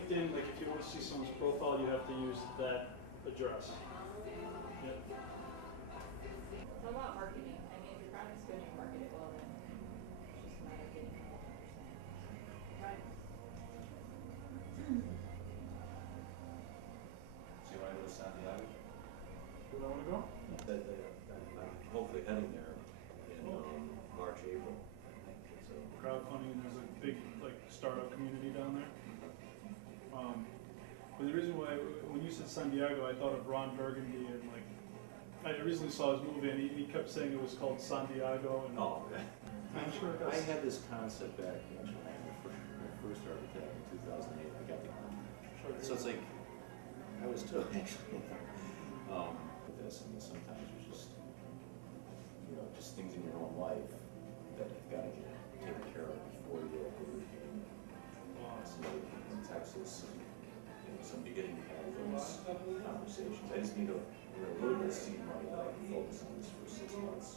LinkedIn, like if you want to see someone's profile, you have to use that address. Yep. It's a lot of marketing. I mean, if your product's good and you market it well, then it's just a matter of getting people to understand. Right. So you want to go to Santiago? Do I want to go? I'm hopefully heading there in March, April. So Crowdfunding, there's a big like startup community down there. But the reason why, when you said San Diego, I thought of Ron Burgundy, and like, I recently saw his movie, and he kept saying it was called San Diego. And oh, okay. I'm sure I had this concept back when I first started that in 2008. I got the concept. So it's like, I was too actually with this, and sometimes it's just, you know, just things in your own life that you've got to get taken care of before you go somebody in Texas. So I'm beginning to have those conversations. I just need a little bit of seed money that I can focus on this for 6 months.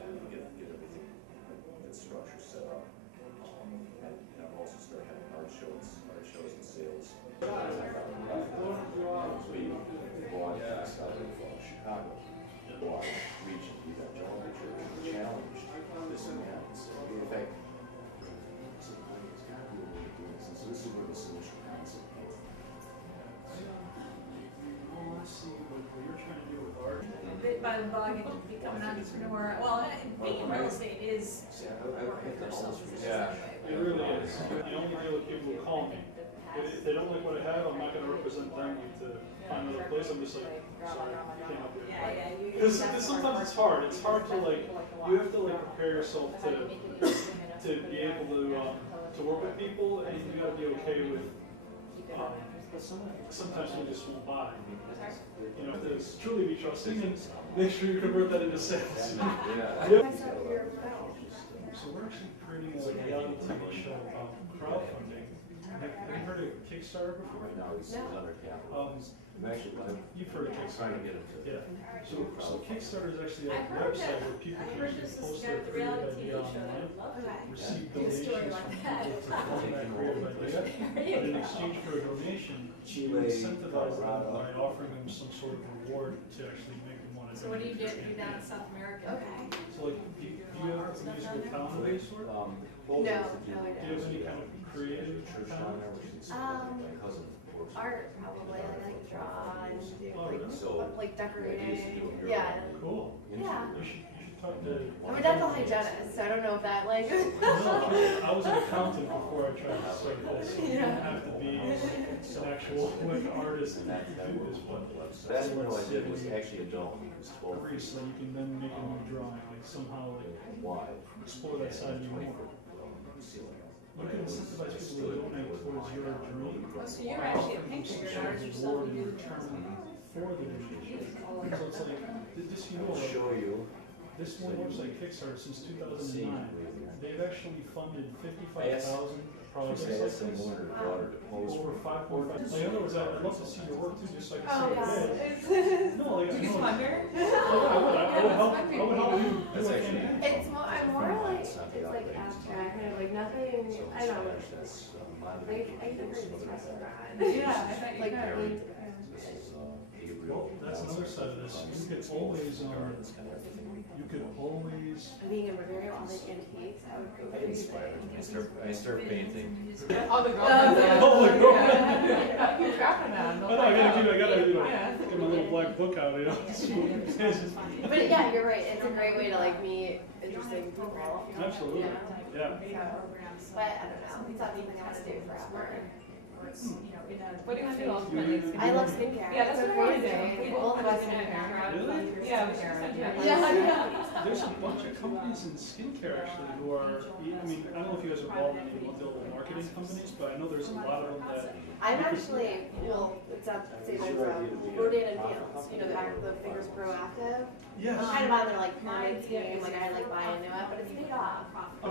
And get everything, get structure set up. And I've also started having art shows and sales. We bought Chicago, bought region, we got Jehovah Church, challenged this and that. In fact, it's got to be a way of doing this. So this is where the solution concept came from. well, let's see what you're trying to do with art. Bit by the bug and become an entrepreneur. Well, being in real estate is working for yourself. Yeah. It really is. I only deal with people who call me. If they don't like what I have, I'm not going to represent them to find another place. I'm just like, sorry, I can't help you. Because sometimes it's hard. It's hard to like, you have to like prepare yourself to be able to work with people, and you got to be okay with. Sometimes you just won't buy. You know, to truly be trusting, and make sure you convert that into sales. Yeah. Yep. So we're actually creating a reality TV show about crowdfunding. Have you heard of Kickstarter before? Right now it's under capital. You've heard of Trying to Kickstarter. get into Yeah. So Kickstarter is actually a I've heard website that. where people I can heard actually this post guy their with the creative reality idea TV show. online, I'd love to receive hear a story donations like from that. people to fund that creative idea, but in exchange for a donation, you Chile, incentivize them Colorado. by offering them some sort of reward to actually make them want to. So what do you do down in South America? Okay. So like, do you have a musical talent of any sort? No, I Do you have any kind of creative church down talent? there, which is my cousin works. art probably. I like draw and do Oh, really? So like the idea is to decorating. do a mural. Yeah. Cool. Yeah. You should talk to. I mean that's a hygienist, so I don't know if that like. No, I was an accountant before I tried to start this. You Yeah. don't have to be an actual like artist to do this, but That's what I did was actually a dome. It was 12 agree, so you can then make a new drawing, like somehow like wide. explore that side of you more. You can incentivize people to donate towards your dream. Oh, so you're actually a painter. You're an artist yourself. Reward You in do return the for the donation. So it's like, this, you know, I'll show you. this one website, Kickstarter, since 2009, they've actually funded 55,000 projects She like asked this. someone her daughter to pose Over for 5.5. Like, in other words, I'd love to see your work too, just so I can Oh see god. it. No, like, Do you no, wonder? I would help. I would help you. That's actually. It's more. I'm more like it's like abstract, kind of like nothing. I don't know. That's Like I decorated this restaurant. Yeah, I bet you Like could. really. This is Well, that's another side of this. You could always, you could always. Being a Bavaria, all the antiques, I would go I crazy. inspired. I start painting. Oh, the girl. Oh, the girl. You're trapping them. I know, I gotta, Yeah. get my little black book out, you know. But yeah, you're right. It's a great way to like meet interesting people. Absolutely. Yeah. So, but I don't know. It's not something I want to do forever. What do you want to do ultimately? I love skincare. Yeah, that's It's what I want to crazy. do. Both of us Yeah, skincare. Really? yeah. There's a bunch of companies in skincare actually who are, I mean, I don't know if you guys are involved in any of the marketing companies, but I know there's a lot of them that. I'm actually, well, it's not to say there's Rodan and Fields, you know, the Fingers Proactive. Yes. Kind of on their like pyramid scheme, like I like buy into it, but it's paid off. Oh,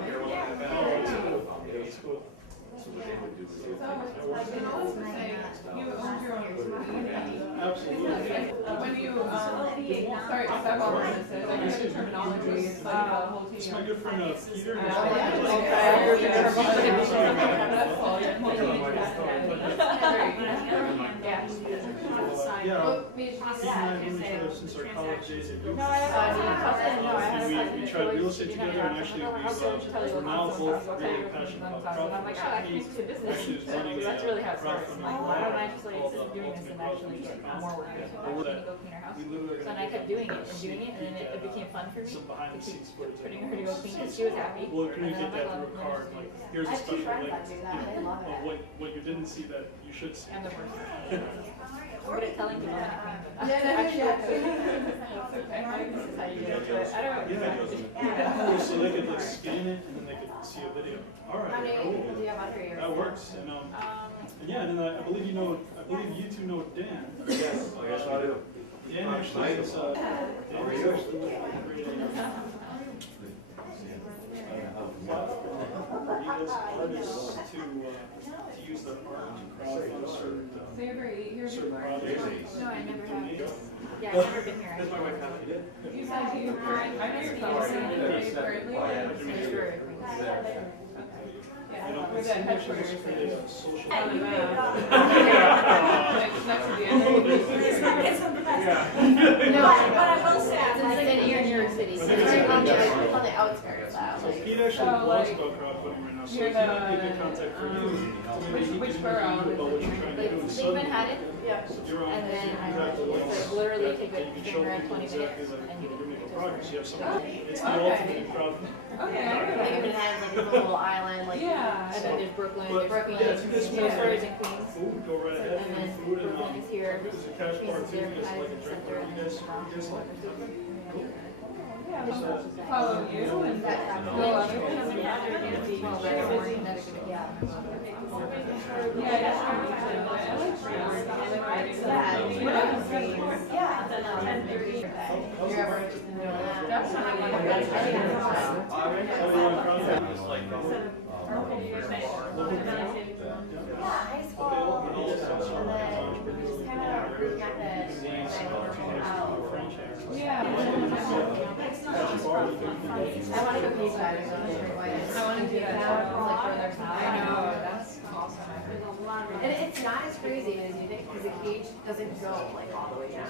it's cool. So what they would do is they So, like, in all this, you owned your own Absolutely. When you, sorry, step on this, I know the terminology, it's like a whole It's my good friend Peter. Yeah, Keith and I have known each other since our college days at Duke. We tried real estate together, and actually we're now both really passionate about crowdfunding. I'm like, oh, actually, to business. Actually, was running That's really how it starts. I'm like, why don't I just like called, keep doing this and actually get more work? Yeah. So I was gonna go clean her house. We literally So then I kept doing it, and then it became fun for me some behind to the keep scenes footage. putting her to go clean because she was happy. We'll And communicate then that I'm through a like, card, like, here's I a have two special friends link, that do that, and they love of it. what you didn't see that you should see. I'm the worst. I'm good at telling people when I clean, but Yeah, no, actually, yeah. this is how you do it. But I don't. Yeah, so they could like scan it and then they could see a video. All How right, many cool. do you have under your? That works. And yeah, and then I believe you two know Dan. Yes, I guess I do. Dan actually is Dan is actually he does artists to use their art to crowdfund certain So you're very, you're certain before. projects. No, I never have. Donate. Yeah, I've never been here. That's my wife, Hannah. You said you currently, I know you're currently, For sure. You know, Where's it's that actually headquarters? just created a social. Next to the end. No, but I will say, it's in the city, you're in New York City, so it's right on the outskirts of that. So Like, Pete actually So, blogs like, about crowdfunding right now, so you're he might be a the, good contact for you. to maybe he which can borough interview you about what is you're trying to do in Like Southern. Manhattan, yeah. So you're on, and then you I have like, the it's links like literally that take you a can show finger at people 20 exactly minutes like and you you're can making just progress. You have something. It's the Okay. ultimate in crowdfunding. Okay, Think I of Manhattan like a little island, like. Yeah. And then there's Brooklyn, But, there's yeah, Queens, it's there's more Queens and Queens. Food, go right ahead, And then and food, and Brooklyn is here, there's a cash bar Queens is too, there, just like a Manhattan's drink, center, whatever and you then guys like. Yeah, follow you and go other places. Yeah. Yeah, that's what I like free art. I like writing. Yeah. How's You're it ever work? interested in doing that? Definitely. I think it's fun. How are you on crowdfunding? Yeah, high school, and then we just kind of reconnected, and I worked out. Yeah. I want to go case diving on the street white. I want to do that. Like further south. I know, that's awesome. And it's not as crazy as you think, because the cage doesn't go like all the way down.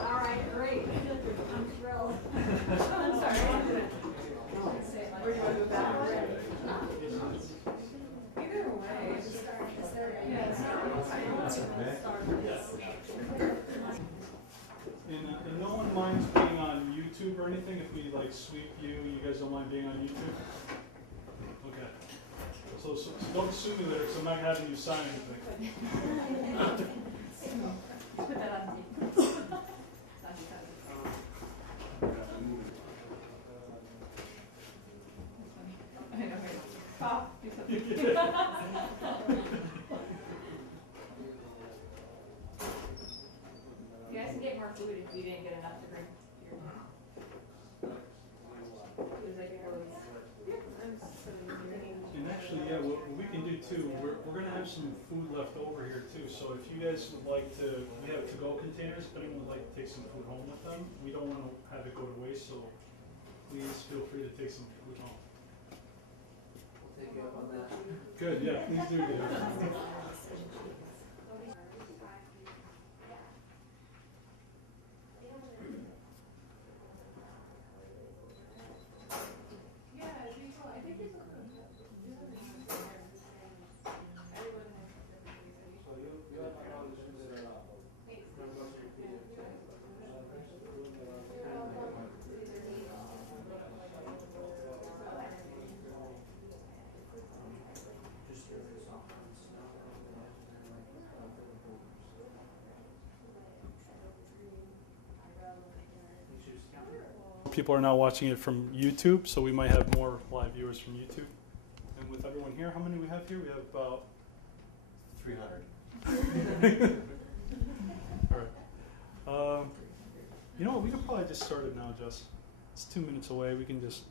All right, great. I'm thrilled. I'm sorry. Or do you want to go back? Either way. Yes. And no one minds being on YouTube or anything if we like sweep you, you guys don't mind being on YouTube? Okay. So don't sue me later, because I'm not having you sign anything. Put that on I know. Cough. Do something. You guys can get more food if you didn't get enough to bring to your house. There's like a And actually, yeah, what we can do too, we're gonna have some food left over here too, so if you guys would like to, we have to-go containers, if anyone would like to take some food home with them, we don't wanna have it go to waste, so please feel free to take some food home. We'll take you up on that. Good, yeah, please do. So you have my knowledge that just curious on People are now watching it from YouTube, so we might have more live viewers from YouTube. And with everyone here, how many we have here? We have about 300. All right. You know what? We could probably just start it now, Jess. It's 2 minutes away. We can just.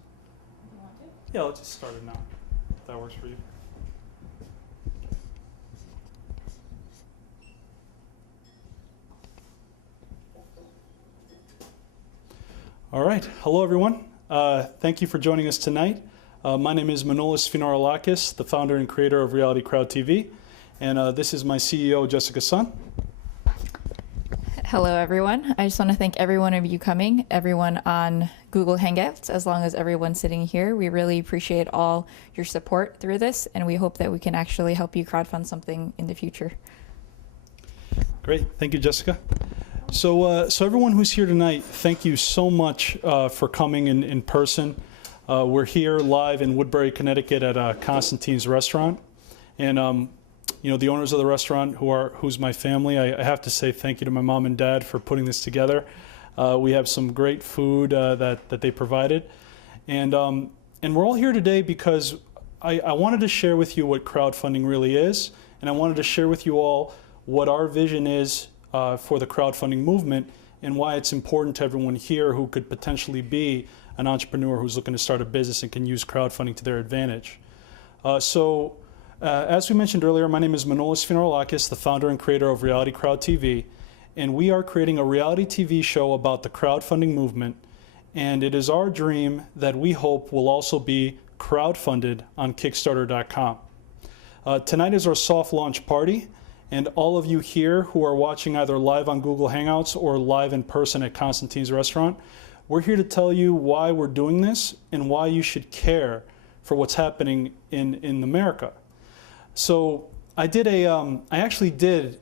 You want to? Yeah, let's just start it now. If that works for you. All right. Hello, everyone. Thank you for joining us tonight. My name is Manolis Finorilakis, the founder and creator of RealityCrowdTV, and this is my CEO, Jessica Sun. Hello, everyone. I just want to thank every one of you coming, everyone on Google Hangouts, as long as everyone sitting here. We really appreciate all your support through this, and we hope that we can actually help you crowdfund something in the future. Great. Thank you, Jessica. So everyone who's here tonight, thank you so much for coming in person. We're here live in Woodbury, Connecticut at Constantines restaurant. And you know, the owners of the restaurant, who's my family, I have to say thank you to my mom and dad for putting this together. We have some great food that they provided. And we're all here today because I wanted to share with you what crowdfunding really is. And I wanted to share with you all what our vision is for the crowdfunding movement and why it's important to everyone here who could potentially be an entrepreneur who's looking to start a business and can use crowdfunding to their advantage. As we mentioned earlier, my name is Manolis Finorilakis, the founder and creator of RealityCrowdTV, and we are creating a reality TV show about the crowdfunding movement, and it is our dream that we hope will also be crowdfunded on Kickstarter.com. Tonight is our soft launch party, and all of you here who are watching either live on Google Hangouts or live in person at Constantine's restaurant, we're here to tell you why we're doing this and why you should care for what's happening in America. So I actually did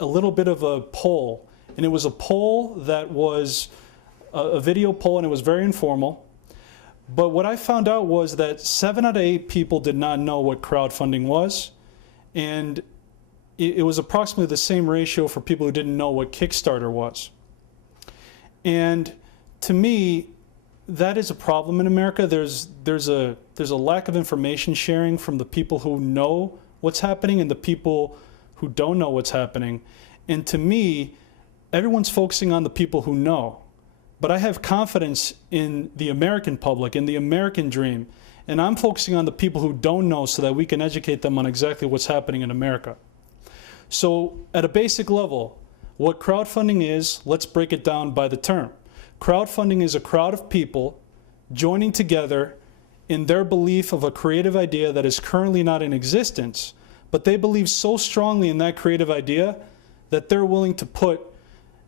a little bit of a poll, and it was a poll that was a video poll, and it was very informal. But what I found out was that 7 out of 8 people did not know what crowdfunding was, and it was approximately the same ratio for people who didn't know what Kickstarter was. And to me, that is a problem in America. There's a lack of information sharing from the people who know what's happening and the people who don't know what's happening. And to me, everyone's focusing on the people who know. But I have confidence in the American public, in the American dream, and I'm focusing on the people who don't know so that we can educate them on exactly what's happening in America. So at a basic level, what crowdfunding is, let's break it down by the term. Crowdfunding is a crowd of people joining together in their belief of a creative idea that is currently not in existence, but they believe so strongly in that creative idea that they're willing to put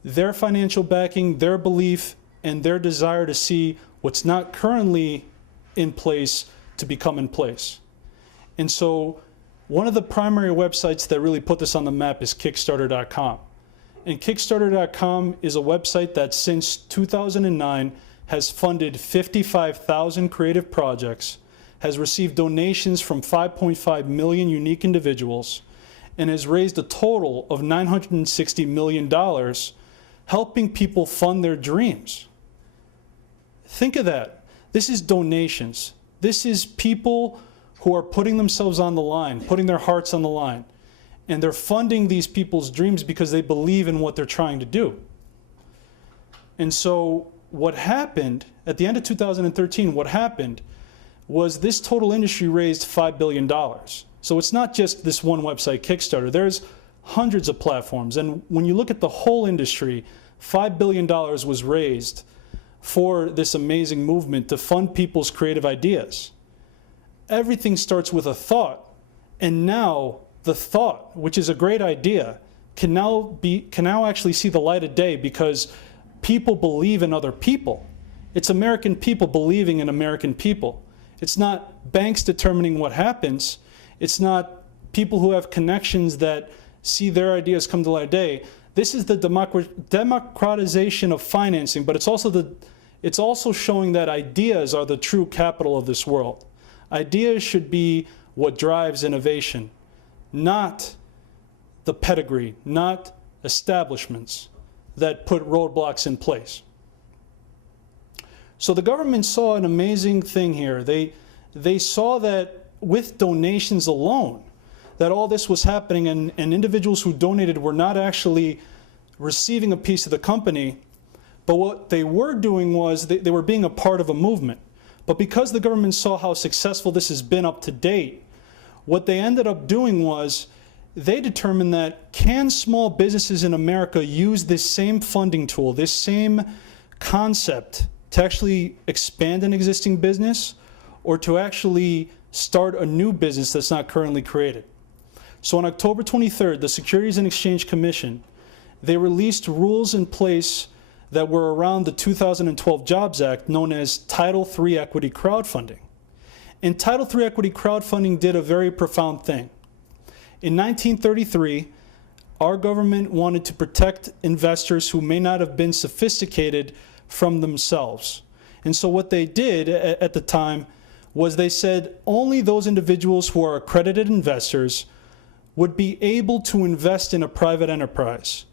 their financial backing, their belief, and their desire to see what's not currently in place to become in place. And so one of the primary websites that really put this on the map is Kickstarter.com. And Kickstarter.com is a website that since 2009 has funded 55,000 creative projects, has received donations from 5.5 million unique individuals, and has raised a total of $960 million, helping people fund their dreams. Think of that. This is donations. This is people who are putting themselves on the line, putting their hearts on the line. And they're funding these people's dreams because they believe in what they're trying to do. And so what happened, at the end of 2013, what happened was this total industry raised $5 billion. So it's not just this one website, Kickstarter. There's hundreds of platforms. And when you look at the whole industry, $5 billion was raised for this amazing movement to fund people's creative ideas. Everything starts with a thought. And now the thought, which is a great idea, can now actually see the light of day because people believe in other people. It's American people believing in American people. It's not banks determining what happens. It's not people who have connections that see their ideas come to light of day. This is the democratization of financing, but it's also showing that ideas are the true capital of this world. Ideas should be what drives innovation, not the pedigree, not establishments that put roadblocks in place. So the government saw an amazing thing here. They saw that with donations alone, that all this was happening, and individuals who donated were not actually receiving a piece of the company, but what they were doing was they were being a part of a movement. But because the government saw how successful this has been up to date, what they ended up doing was they determined that can small businesses in America use this same funding tool, this same concept to actually expand an existing business or to actually start a new business that's not currently created. So on October 23rd, the Securities and Exchange Commission, they released rules in place that were around the 2012 Jobs Act, known as Title III equity crowdfunding. And Title III equity crowdfunding did a very profound thing. In 1933, our government wanted to protect investors who may not have been sophisticated from themselves. And so what they did at the time was they said only those individuals who are accredited investors would be able to invest in a private enterprise.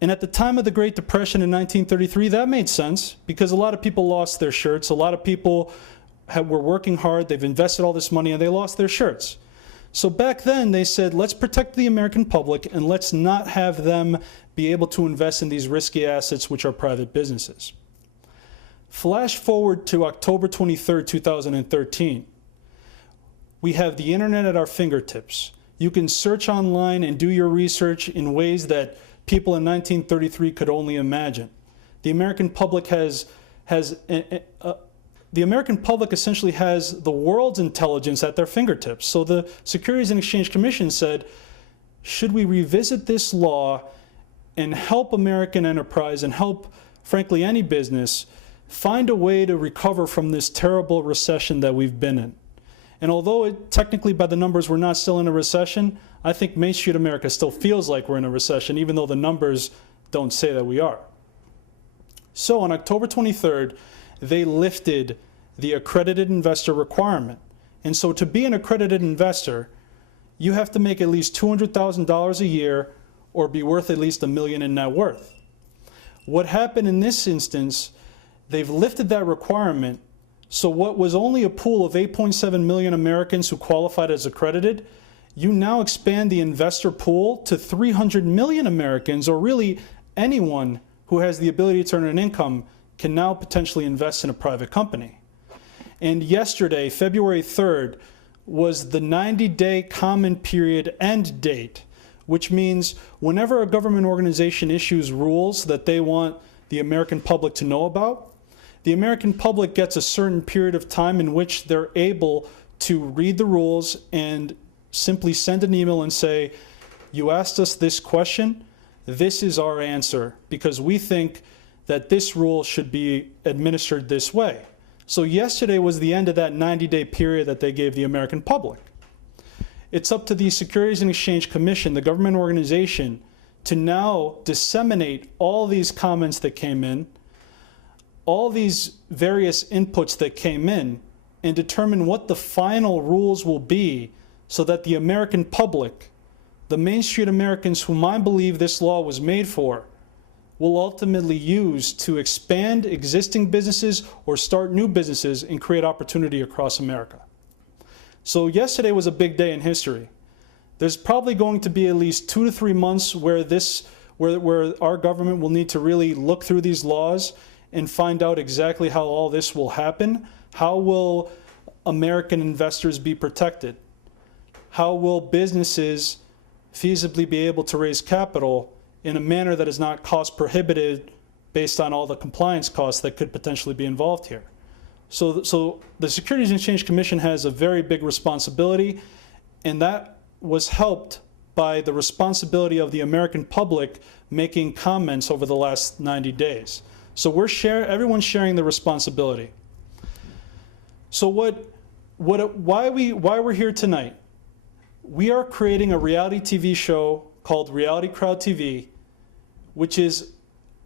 And at the time of the Great Depression in 1933, that made sense because a lot of people lost their shirts. A lot of people were working hard, they've invested all this money, and they lost their shirts. So back then, they said, let's protect the American public and let's not have them be able to invest in these risky assets, which are private businesses. Flash forward to October 23rd, 2013. We have the internet at our fingertips. You can search online and do your research in ways that people in 1933 could only imagine. The American public the American public essentially has the world's intelligence at their fingertips. So the Securities and Exchange Commission said, should we revisit this law and help American enterprise and help, frankly, any business find a way to recover from this terrible recession that we've been in? And although technically by the numbers we're not still in a recession, I think Main Street America still feels like we're in a recession, even though the numbers don't say that we are. So on October 23rd, they lifted the accredited investor requirement. And so to be an accredited investor, you have to make at least $200,000 a year or be worth at least $1 million in net worth. What happened in this instance, they've lifted that requirement, so what was only a pool of 8.7 million Americans who qualified as accredited, you now expand the investor pool to 300 million Americans, or really anyone who has the ability to earn an income can now potentially invest in a private company. And yesterday, February 3rd, was the 90-day comment period end date, which means whenever a government organization issues rules that they want the American public to know about, the American public gets a certain period of time in which they're able to read the rules and simply send an email and say, you asked us this question, this is our answer, because we think that this rule should be administered this way. So yesterday was the end of that 90-day period that they gave the American public. It's up to the Securities and Exchange Commission, the government organization, to now disseminate all these comments that came in, all these various inputs that came in, and determine what the final rules will be so that the American public, the Main Street Americans whom I believe this law was made for, will ultimately use to expand existing businesses or start new businesses and create opportunity across America. So yesterday was a big day in history. There's probably going to be at least 2 to 3 months where our government will need to really look through these laws and find out exactly how all this will happen. How will American investors be protected? How will businesses feasibly be able to raise capital in a manner that is not cost prohibitive based on all the compliance costs that could potentially be involved here? So the Securities and Exchange Commission has a very big responsibility, and that was helped by the responsibility of the American public making comments over the last 90 days. So everyone's sharing the responsibility. So why we're here tonight? We are creating a reality TV show called RealityCrowdTV, which is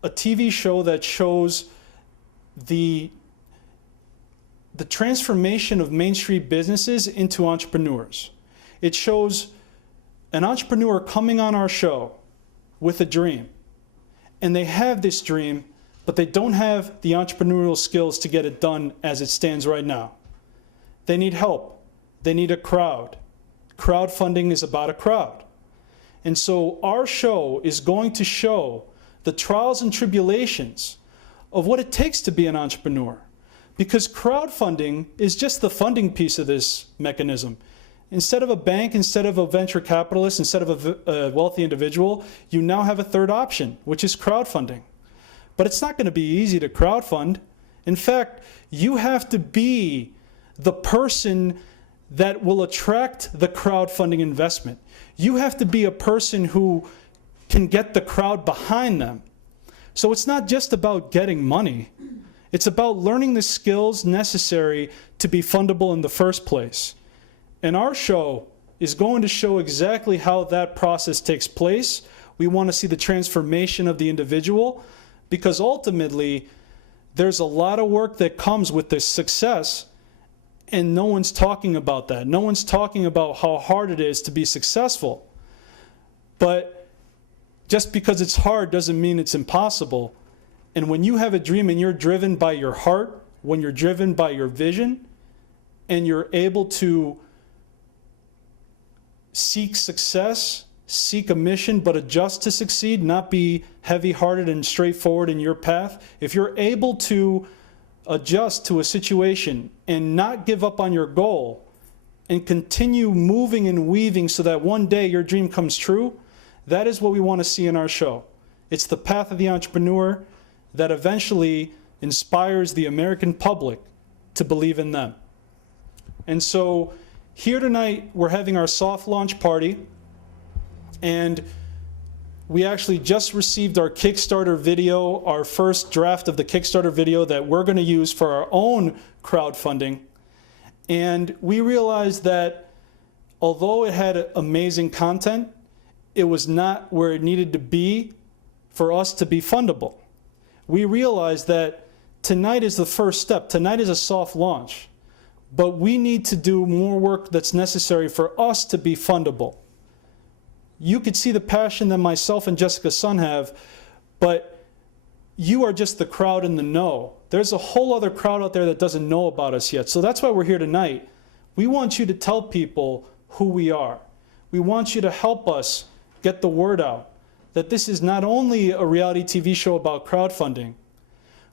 a TV show that shows the transformation of Main Street businesses into entrepreneurs. It shows an entrepreneur coming on our show with a dream, and they have this dream, but they don't have the entrepreneurial skills to get it done as it stands right now. They need help. They need a crowd. Crowdfunding is about a crowd. And so our show is going to show the trials and tribulations of what it takes to be an entrepreneur. Because crowdfunding is just the funding piece of this mechanism. Instead of a bank, instead of a venture capitalist, instead of a wealthy individual, you now have a third option, which is crowdfunding. But it's not going to be easy to crowdfund. In fact, you have to be the person that will attract the crowdfunding investment. You have to be a person who can get the crowd behind them. So it's not just about getting money. It's about learning the skills necessary to be fundable in the first place. And our show is going to show exactly how that process takes place. We want to see the transformation of the individual, because ultimately, there's a lot of work that comes with this success, and no one's talking about that. No one's talking about how hard it is to be successful. But just because it's hard doesn't mean it's impossible. And when you have a dream and you're driven by your heart, when you're driven by your vision, and you're able to seek success, seek a mission, but adjust to succeed, not be heavy-hearted and straightforward in your path. If you're able to adjust to a situation and not give up on your goal and continue moving and weaving so that one day your dream comes true, that is what we want to see in our show. It's the path of the entrepreneur that eventually inspires the American public to believe in them. And so here tonight, we're having our soft launch party. And we actually just received our Kickstarter video, our first draft of the Kickstarter video that we're going to use for our own crowdfunding. And we realized that although it had amazing content, it was not where it needed to be for us to be fundable. We realized that tonight is the first step. Tonight is a soft launch. But we need to do more work that's necessary for us to be fundable. You could see the passion that myself and Jessica Sun have, but you are just the crowd in the know. There's a whole other crowd out there that doesn't know about us yet. So that's why we're here tonight. We want you to tell people who we are. We want you to help us get the word out that this is not only a reality TV show about crowdfunding,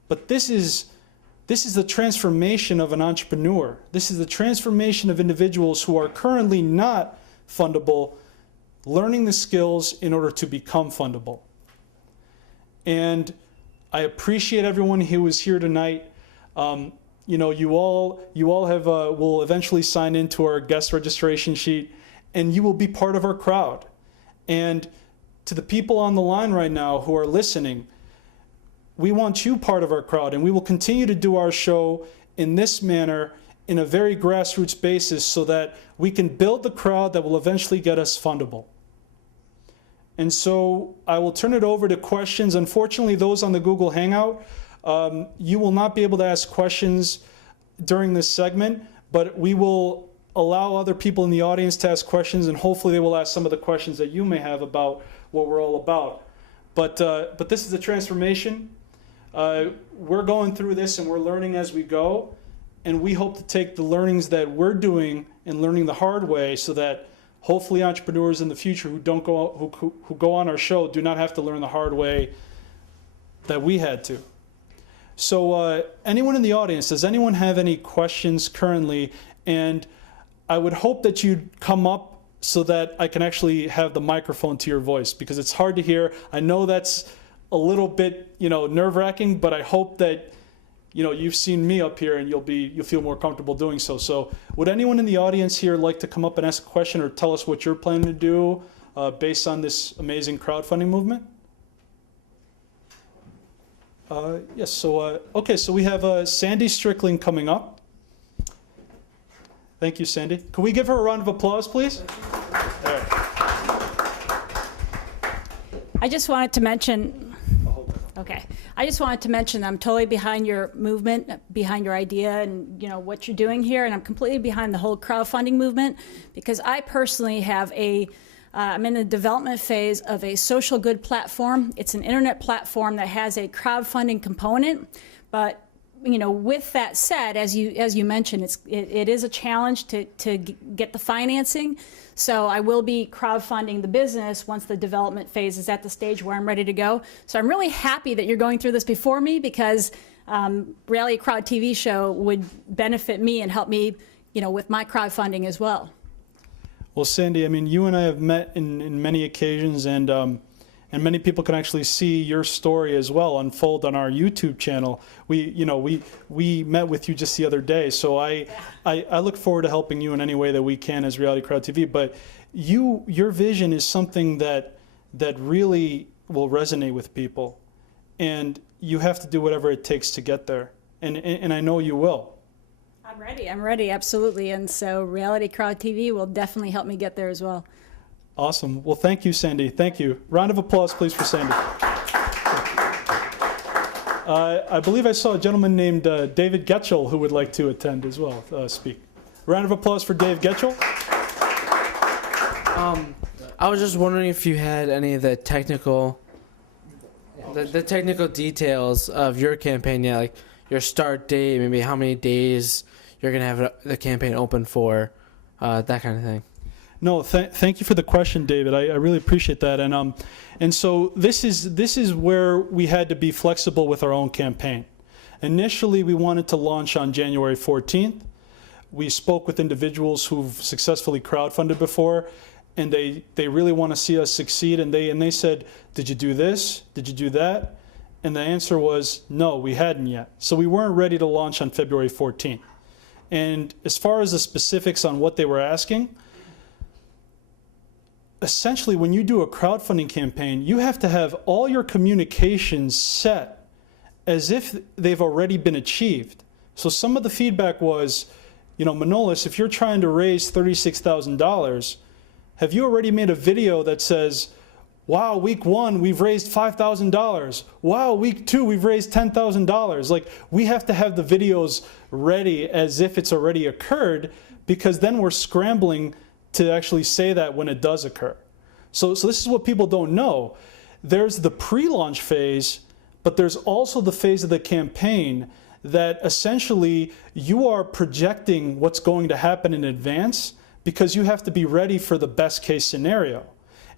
but this is the transformation of an entrepreneur. This is the transformation of individuals who are currently not fundable, learning the skills in order to become fundable. And I appreciate everyone who is here tonight. You know, you all have will eventually sign into our guest registration sheet, and you will be part of our crowd. And to the people on the line right now who are listening, we want you part of our crowd, and we will continue to do our show in this manner, in a very grassroots basis, so that we can build the crowd that will eventually get us fundable. And so I will turn it over to questions. Unfortunately, those on the Google Hangout, you will not be able to ask questions during this segment, but we will allow other people in the audience to ask questions, and hopefully they will ask some of the questions that you may have about what we're all about. But this is a transformation. We're going through this and we're learning as we go, and we hope to take the learnings that we're doing and learning the hard way, so that hopefully entrepreneurs in the future who go on our show do not have to learn the hard way that we had to. So anyone in the audience, does anyone have any questions currently? And I would hope that you'd come up so that I can actually have the microphone to your voice, because it's hard to hear. I know that's a little bit, nerve-wracking, but I hope that, you've seen me up here and you'll feel more comfortable doing so. So would anyone in the audience here like to come up and ask a question or tell us what you're planning to do based on this amazing crowdfunding movement? Yes, so, okay, so we have Sandy Strickland coming up. Thank you, Sandy. Can we give her a round of applause, please? All right. I just wanted to mention, I'm totally behind your movement, behind your idea and what you're doing here, and I'm completely behind the whole crowdfunding movement, because I personally have I'm in the development phase of a social good platform. It's an internet platform that has a crowdfunding component, but with that said, as you mentioned, it is a challenge to get the financing. So I will be crowdfunding the business once the development phase is at the stage where I'm ready to go. So I'm really happy that you're going through this before me, because RealityCrowdTV show would benefit me and help me, with my crowdfunding as well. Well, Sandy, I mean, you and I have met in many occasions, and and many people can actually see your story as well unfold on our YouTube channel. We met with you just the other day, so I look forward to helping you in any way that we can as Reality Crowd TV. But your vision is something that really will resonate with people, and you have to do whatever it takes to get there, and I know you will. I'm ready, absolutely. And so Reality Crowd TV will definitely help me get there as well. Awesome. Well, thank you, Sandy. Thank you. Round of applause, please, for Sandy. I believe I saw a gentleman named David Getchell who would like to attend as well, speak. Round of applause for Dave Getchell. I was just wondering if you had any of the technical details of your campaign, like your start date, maybe how many days you're going to have the campaign open for, that kind of thing. No, thank you for the question, David. I really appreciate that. And so this is where we had to be flexible with our own campaign. Initially, we wanted to launch on January 14th. We spoke with individuals who've successfully crowdfunded before, and they really want to see us succeed. And they said, "Did you do this? Did you do that?" And the answer was, no, we hadn't yet. So we weren't ready to launch on February 14th. And as far as the specifics on what they were asking, essentially, when you do a crowdfunding campaign, you have to have all your communications set as if they've already been achieved. So some of the feedback was, Manolis, if you're trying to raise $36,000, have you already made a video that says, wow, week 1, we've raised $5,000. Wow, week 2, we've raised $10,000. Like, we have to have the videos ready as if it's already occurred, because then we're scrambling to actually say that when it does occur. So this is what people don't know. There's the pre-launch phase, but there's also the phase of the campaign that essentially you are projecting what's going to happen in advance, because you have to be ready for the best case scenario.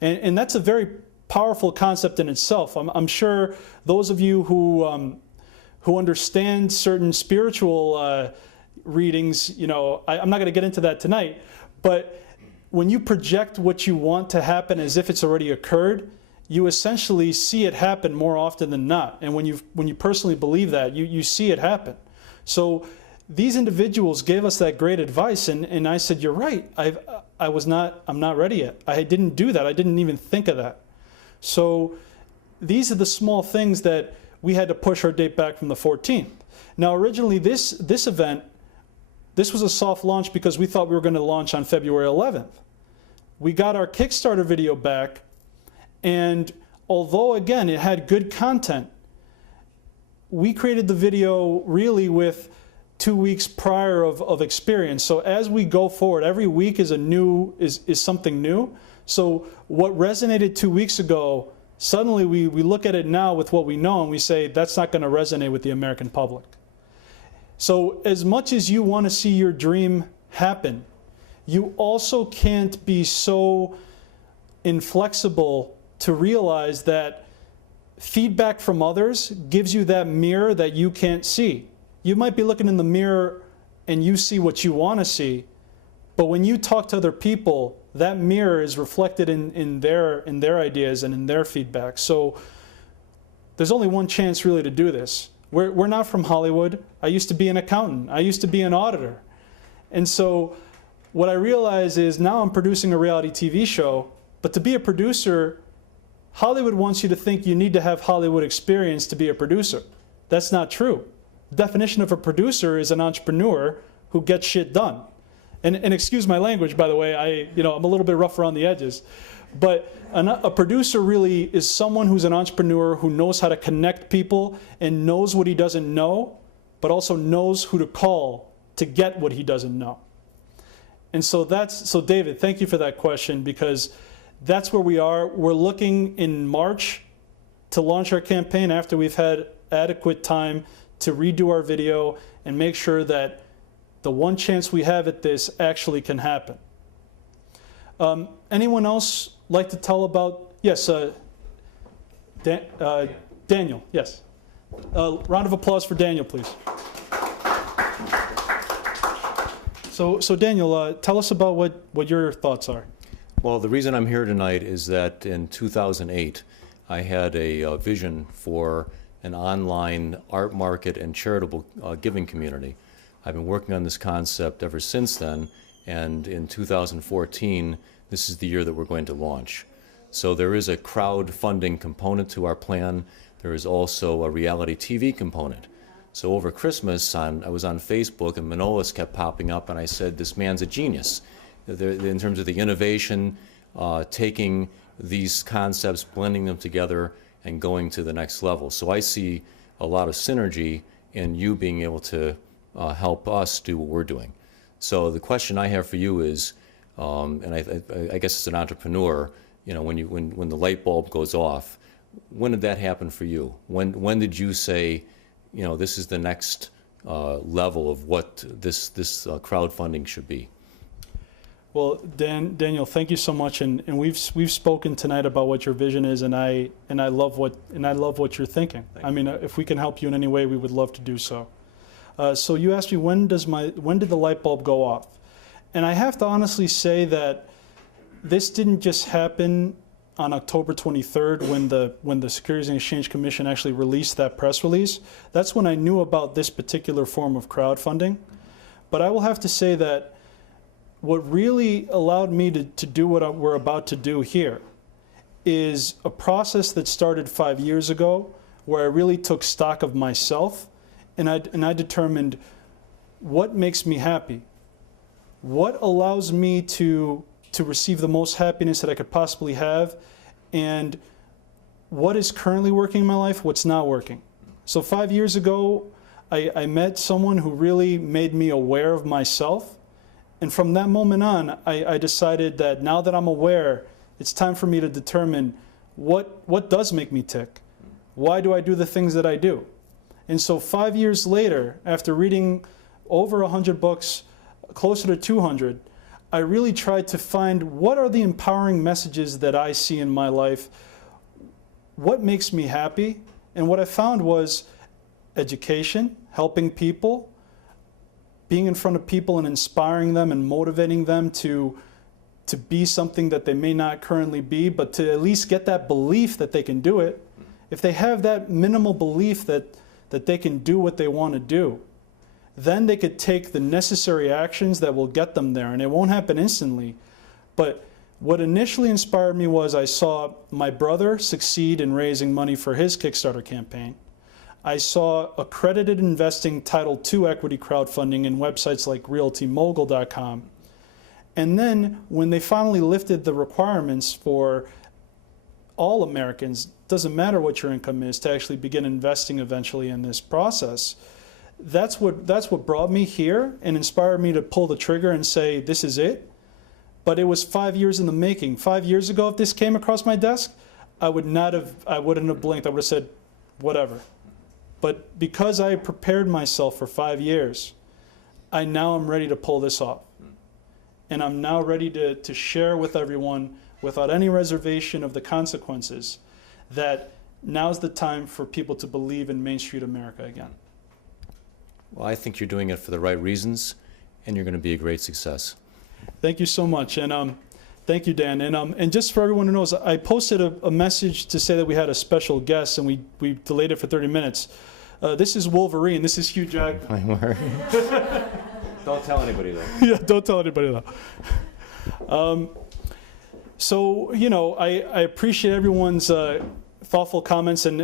And that's a very powerful concept in itself. I'm sure those of you who understand certain spiritual readings, I'm not going to get into that tonight, but when you project what you want to happen as if it's already occurred, you essentially see it happen more often than not. And when you personally believe that, you see it happen. So these individuals gave us that great advice, and I said, you're right. I'm not ready yet. I didn't do that. I didn't even think of that. So these are the small things that we had to push our date back from the 14th. Now, originally this event, this was a soft launch because we thought we were going to launch on February 11th. We got our Kickstarter video back, and although, again, it had good content, we created the video really with 2 weeks prior of experience. So as we go forward, every week is something new. So what resonated 2 weeks ago, suddenly we look at it now with what we know, and we say that's not going to resonate with the American public. So as much as you want to see your dream happen, you also can't be so inflexible to realize that feedback from others gives you that mirror that you can't see. You might be looking in the mirror and you see what you want to see, but when you talk to other people, that mirror is reflected in their ideas and in their feedback. So there's only one chance really to do this. We're not from Hollywood. I used to be an accountant. I used to be an auditor. And so what I realize is now I'm producing a reality TV show, but to be a producer, Hollywood wants you to think you need to have Hollywood experience to be a producer. That's not true. The definition of a producer is an entrepreneur who gets shit done. And excuse my language, by the way, I'm a little bit rough around the edges. But a producer really is someone who's an entrepreneur who knows how to connect people and knows what he doesn't know, but also knows who to call to get what he doesn't know. And so David, thank you for that question, because that's where we are. We're looking in March to launch our campaign after we've had adequate time to redo our video and make sure that the one chance we have at this actually can happen. Anyone else like to tell about? Yes, Daniel, yes. Round of applause for Daniel, please. So Daniel, tell us about what your thoughts are. Well, the reason I'm here tonight is that in 2008, I had a vision for an online art market and charitable giving community. I've been working on this concept ever since then, and in 2014, this is the year that we're going to launch. So there is a crowdfunding component to our plan. There is also a reality TV component. So over Christmas, I was on Facebook, and Manolis kept popping up, and I said, this man's a genius. In terms of the innovation, taking these concepts, blending them together, and going to the next level. So I see a lot of synergy in you being able to help us do what we're doing. So the question I have for you is, and I guess as an entrepreneur, you know, when the light bulb goes off, when did that happen for you? When did you say, you know, this is the next level of what this crowdfunding should be? Well, Daniel, thank you so much, and we've spoken tonight about what your vision is, and I love what you're thinking. I mean, if we can help you in any way, we would love to do so. So you asked me when did the light bulb go off, and I have to honestly say that this didn't just happen on October 23rd when the Securities and Exchange Commission actually released that press release. That's when I knew about this particular form of crowdfunding. But I will have to say that what really allowed me to do what we're about to do here is a process that started 5 years ago, where I really took stock of myself, and I determined what makes me happy, what allows me to receive the most happiness that I could possibly have, and what is currently working in my life, what's not working. So 5 years ago, I met someone who really made me aware of myself. And from that moment on, I decided that now that I'm aware, it's time for me to determine what does make me tick. Why do I do the things that I do? And so 5 years later, after reading over 100 books, closer to 200, I really tried to find what are the empowering messages that I see in my life, what makes me happy, and what I found was education, helping people, being in front of people and inspiring them and motivating them to be something that they may not currently be, but to at least get that belief that they can do it. If they have that minimal belief that they can do what they want to do, then they could take the necessary actions that will get them there. And it won't happen instantly. But what initially inspired me was I saw my brother succeed in raising money for his Kickstarter campaign. I saw accredited investing Title II equity crowdfunding in websites like RealityMogul.com. And then when they finally lifted the requirements for all Americans, doesn't matter what your income is, to actually begin investing eventually in this process, that's what brought me here and inspired me to pull the trigger and say, this is it. But it was 5 years in the making. 5 years ago, if this came across my desk, I wouldn't have blinked. I would have said, whatever. But because I prepared myself for 5 years, I now am ready to pull this off. And I'm now ready to share with everyone, without any reservation of the consequences, that now's the time for people to believe in Main Street America again. Well, I think you're doing it for the right reasons, and you're going to be a great success. Thank you so much. And thank you, Dan. And just for everyone who knows, I posted a message to say that we had a special guest, and we delayed it for 30 minutes. This is Wolverine. This is Hugh Jackman. Don't tell anybody, though. Yeah, don't tell anybody, though. So, you know, I appreciate everyone's thoughtful comments. And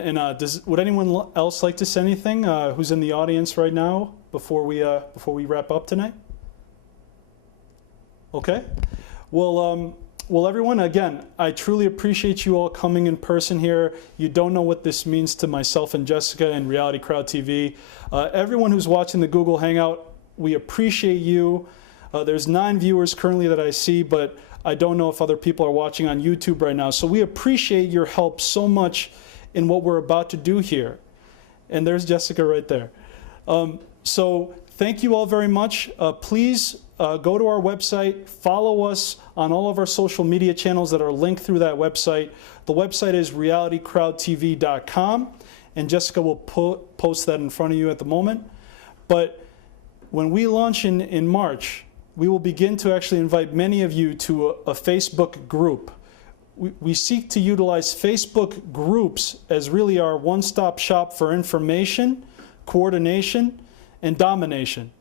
would anyone else like to say anything who's in the audience right now before we wrap up tonight? Okay. Well, everyone, again, I truly appreciate you all coming in person here. You don't know what this means to myself and Jessica and RealityCrowdTV. Everyone who's watching the Google Hangout, we appreciate you. There's 9 viewers currently that I see, but I don't know if other people are watching on YouTube right now. So we appreciate your help so much in what we're about to do here. And there's Jessica right there. So thank you all very much. Please go to our website, follow us on all of our social media channels that are linked through that website. The website is RealityCrowdTV.com, and Jessica will post that in front of you at the moment. But when we launch in March, we will begin to actually invite many of you to a Facebook group we seek to utilize Facebook groups as really our one-stop shop for information, coordination, and domination.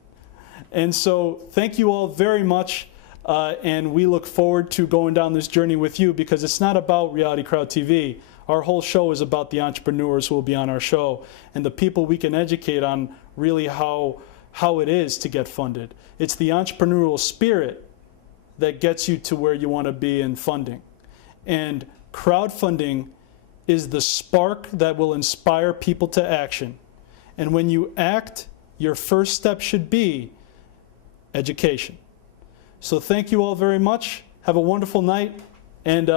And so thank you all very much, and we look forward to going down this journey with you, because it's not about Reality Crowd TV. Our whole show is about the entrepreneurs who will be on our show and the people we can educate on really how it is to get funded. It's the entrepreneurial spirit that gets you to where you want to be in funding. And crowdfunding is the spark that will inspire people to action. And when you act, your first step should be education. So thank you all very much. Have a wonderful night, and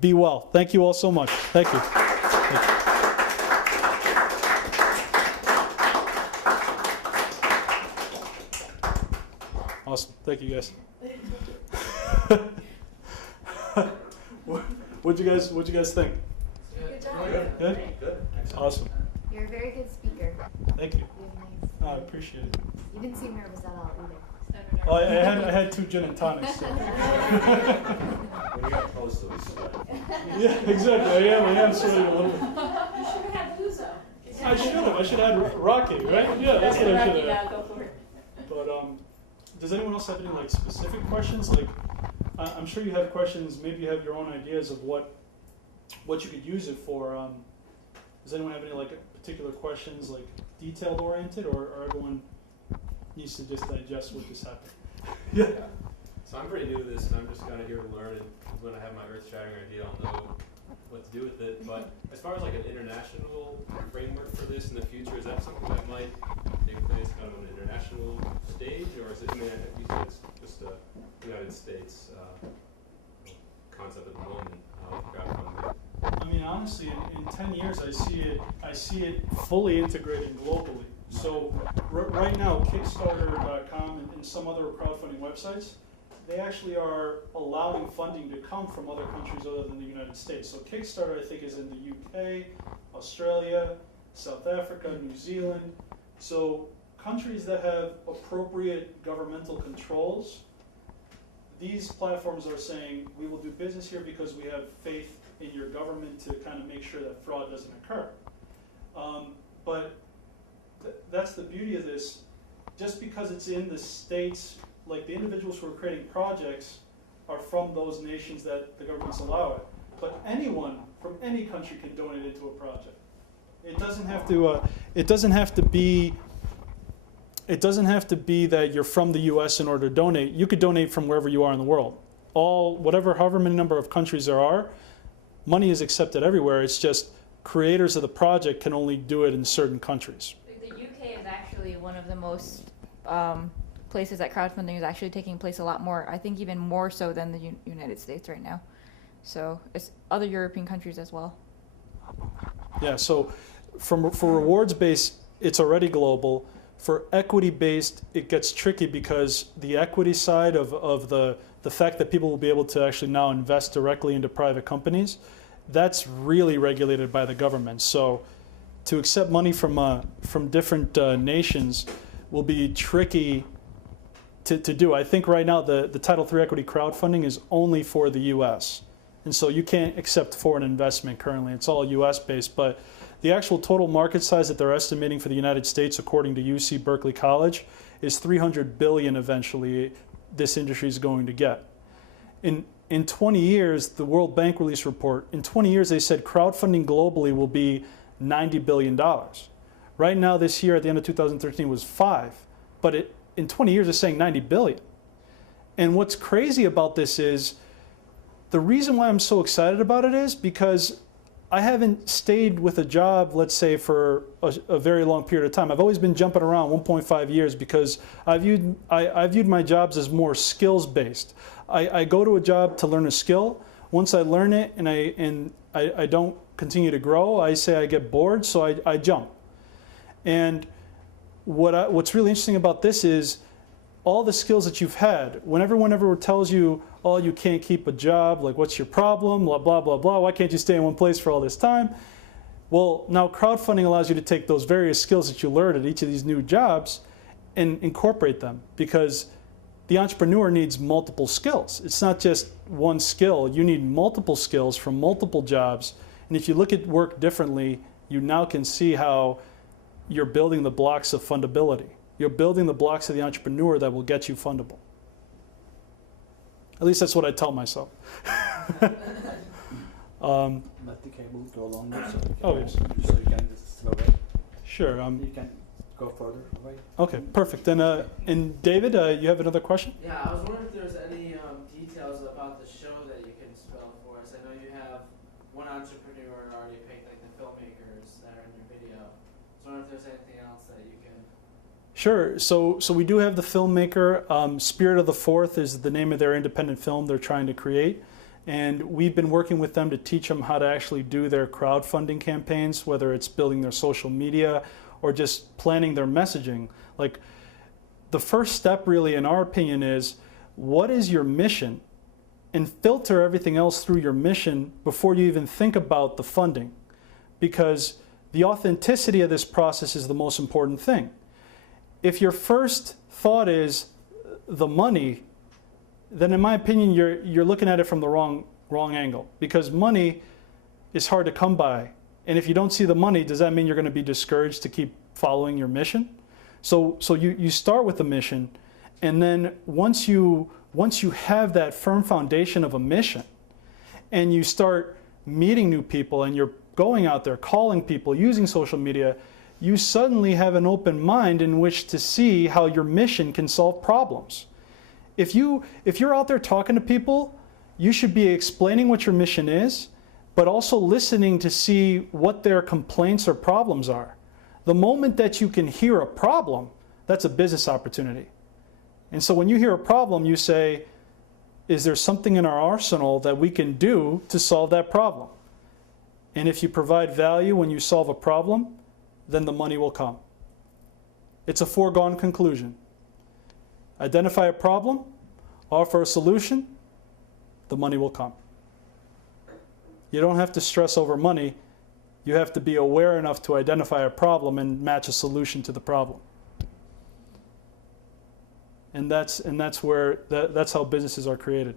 be well. Thank you all so much. Thank you. Thank you. Awesome. Thank you, guys. What'd you guys think? Good job. Good? Good. Awesome. You're a very good speaker. Thank you. You have nice. I appreciate it. You didn't seem nervous at all either. Oh, I had 2 gin and tonics. So. When you got close to the sweat. Yeah, exactly. I am sweating a little bit. You should have had Luzo. I should have had Rocky, right? Yeah, that's what I should have. Yeah, go for it. But does anyone else have any like specific questions? Like, I'm sure you have questions. Maybe you have your own ideas of what you could use it for. Does anyone have any like particular questions, like detailed oriented, or everyone needs to just digest what just happened? Yeah. So I'm pretty new to this, and I'm just kind of here to learn. And when I have my earth-shattering idea, I'll know what to do with it. But as far as like an international framework for this in the future, is that something that might take place kind of on an international stage, or is it? I mean, you said it's just a United States concept at the moment. Crowdfunding. I mean, honestly, in 10 years, I see it fully integrated globally. So right now, Kickstarter.com and some other crowdfunding websites, they actually are allowing funding to come from other countries other than the United States. So Kickstarter, I think, is in the UK, Australia, South Africa, New Zealand. So countries that have appropriate governmental controls, these platforms are saying, we will do business here because we have faith in your government to kind of make sure that fraud doesn't occur. But that's the beauty of this. Just because it's in the states, like the individuals who are creating projects are from those nations that the governments allow it. But anyone from any country can donate into a project. It doesn't have to. It doesn't have to be that you're from the U.S. in order to donate. You could donate from wherever you are in the world. However many number of countries there are, money is accepted everywhere. It's just creators of the project can only do it in certain countries. The UK is actually one of the most places that crowdfunding is actually taking place a lot more. I think even more so than the United States right now. So it's other European countries as well. Yeah, so for rewards-based, it's already global. For equity-based, it gets tricky because the equity side of the fact that people will be able to actually now invest directly into private companies, that's really regulated by the government. So to accept money from different nations will be tricky to do. I think right now the Title III equity crowdfunding is only for the U.S. And so you can't accept foreign investment currently. It's all U.S. based, but the actual total market size that they're estimating for the United States, according to UC Berkeley College, is $300 billion eventually this industry is going to get. In 20 years, the World Bank released a report. In 20 years, they said crowdfunding globally will be $90 billion. Right now, this year, at the end of 2013, was 5. But in 20 years, it's saying $90 billion. And what's crazy about this is, the reason why I'm so excited about it is because I haven't stayed with a job, let's say, for a very long period of time. I've always been jumping around 1.5 years because I viewed my jobs as more skills-based. I go to a job to learn a skill. Once I learn it and I don't continue to grow, I say I get bored, so I jump. And what's really interesting about this is all the skills that you've had. When everyone ever tells you, oh, you can't keep a job, like what's your problem, blah, blah, blah, blah, why can't you stay in one place for all this time? Well, now crowdfunding allows you to take those various skills that you learned at each of these new jobs and incorporate them, because the entrepreneur needs multiple skills. It's not just one skill. You need multiple skills from multiple jobs. And if you look at work differently, you now can see how you're building the blocks of fundability. You're building the blocks of the entrepreneur that will get you fundable. At least that's what I tell myself. But you can move to a longer, so you can, Oh, yes. so you can just slow it. Sure. You can go further away. Okay, perfect. And David, you have another question? Yeah, I was wondering if there's any details about the show that you can spell for us. I know you have one entrepreneur already picked, like the filmmakers that are in your video. So I wonder if there's anything else that you can. Sure. So we do have the filmmaker. Spirit of the Fourth is the name of their independent film they're trying to create. And we've been working with them to teach them how to actually do their crowdfunding campaigns, whether it's building their social media or just planning their messaging. Like, the first step really, in our opinion, is what is your mission? And filter everything else through your mission before you even think about the funding. Because the authenticity of this process is the most important thing. If your first thought is the money, then in my opinion, you're looking at it from the wrong angle. Because money is hard to come by. And if you don't see the money, does that mean you're going to be discouraged to keep following your mission? So you start with the mission, and then once you have that firm foundation of a mission, and you start meeting new people, and you're going out there, calling people, using social media, you suddenly have an open mind in which to see how your mission can solve problems. If you're out there talking to people, you should be explaining what your mission is, but also listening to see what their complaints or problems are. The moment that you can hear a problem, that's a business opportunity. And so when you hear a problem, you say, is there something in our arsenal that we can do to solve that problem? And if you provide value when you solve a problem, then the money will come. It's a foregone conclusion. Identify a problem, offer a solution, the money will come. You don't have to stress over money. You have to be aware enough to identify a problem and match a solution to the problem. And that's how businesses are created.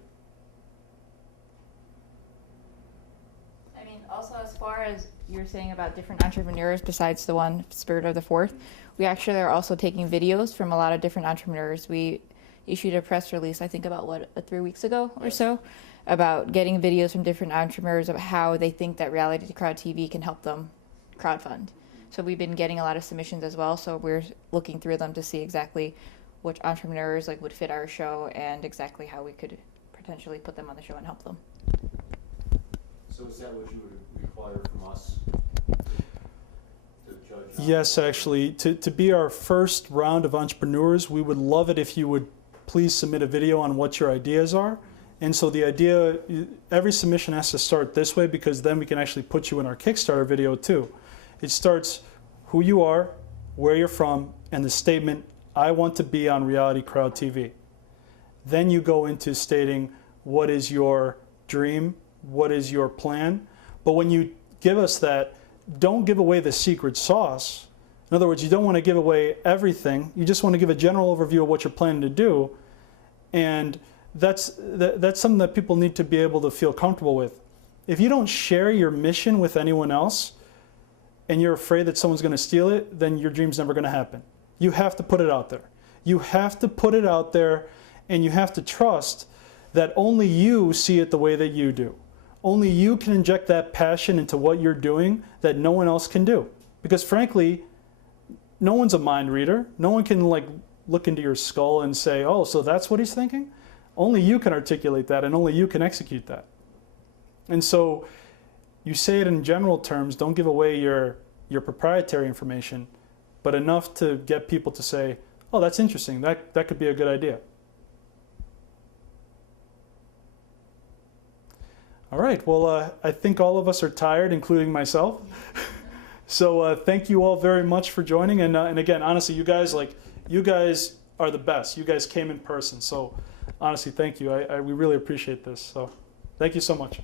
I mean, also as far as you're saying about different entrepreneurs besides the one, Spirit of the Fourth, we actually are also taking videos from a lot of different entrepreneurs. We issued a press release, I think about 3 weeks ago or so, about getting videos from different entrepreneurs of how they think that RealityCrowdTV can help them crowdfund. So we've been getting a lot of submissions as well, so we're looking through them to see exactly which entrepreneurs would fit our show and exactly how we could potentially put them on the show and help them. So is that what you would require from us to judge? Yes, actually, to be our first round of entrepreneurs, we would love it if you would please submit a video on what your ideas are. And so the idea, every submission has to start this way, because then we can actually put you in our Kickstarter video too. It starts who you are, where you're from, and the statement, I want to be on RealityCrowdTV. Then you go into stating what is your dream, what is your plan. But when you give us that, don't give away the secret sauce. In other words, you don't want to give away everything. You just want to give a general overview of what you're planning to do. And that's something that people need to be able to feel comfortable with. If you don't share your mission with anyone else and you're afraid that someone's going to steal it, then your dream's never going to happen. You have to put it out there. You have to put it out there, and you have to trust that only you see it the way that you do. Only you can inject that passion into what you're doing that no one else can do. Because frankly, no one's a mind reader. No one can look into your skull and say, oh, so that's what he's thinking? Only you can articulate that, and only you can execute that. And so you say it in general terms, don't give away your proprietary information, but enough to get people to say, oh, that's interesting, that could be a good idea. All right, well, I think all of us are tired, including myself. So thank you all very much for joining. And again, honestly, you guys are the best. You guys came in person. So honestly, thank you. We really appreciate this. So thank you so much.